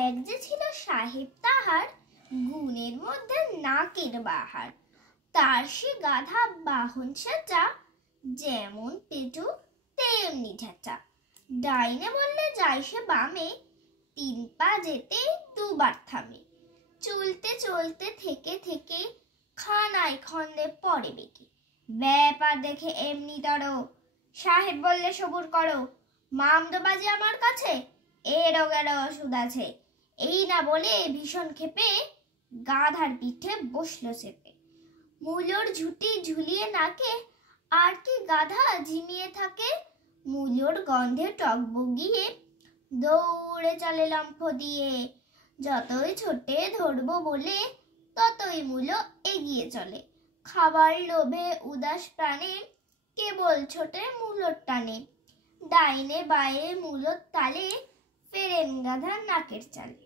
এক যে ছিল সাহেব তাহার, গুণের মধ্যে নাকের বাহার। তার সে গাধা বাহন সাজা, যেমন পেটুক তেমনি ঝাঁচা। ডাইনে বললে যায় সে বামে, 3 পা যেতে 2 বার থামে। চলতে চলতে থেকে থেকে খানায় খন্দে পড়ে বেঁকে। ব্যাপার দেখে এমনি তর, সাহেব বললে সবুর করো, মামদোবাজি আমার কাছে, এরও গেরো ওষুধ আছে। এই না বলে ভীষণ ক্ষেপে গাধার পিঠে বসলো চেপে। মূলোর ঝুঁটি ঝুলিয়ে নাকে, আর কি গাধা ঝিমিয়ে থাকে। মূলোর গন্ধে টকবগিয়ে দৌড়ে চলে লম্ফ দিয়ে। যতই ছোটে ধরবো বলে, ততই মূলো এগিয়ে চলে। খাবার লোভে উদাস প্রাণে, কেবল ছোটে মূলোর টানে। ডাইনে বায়ে মূলোর তালে, ফেরেন গাধা নাকের চালে।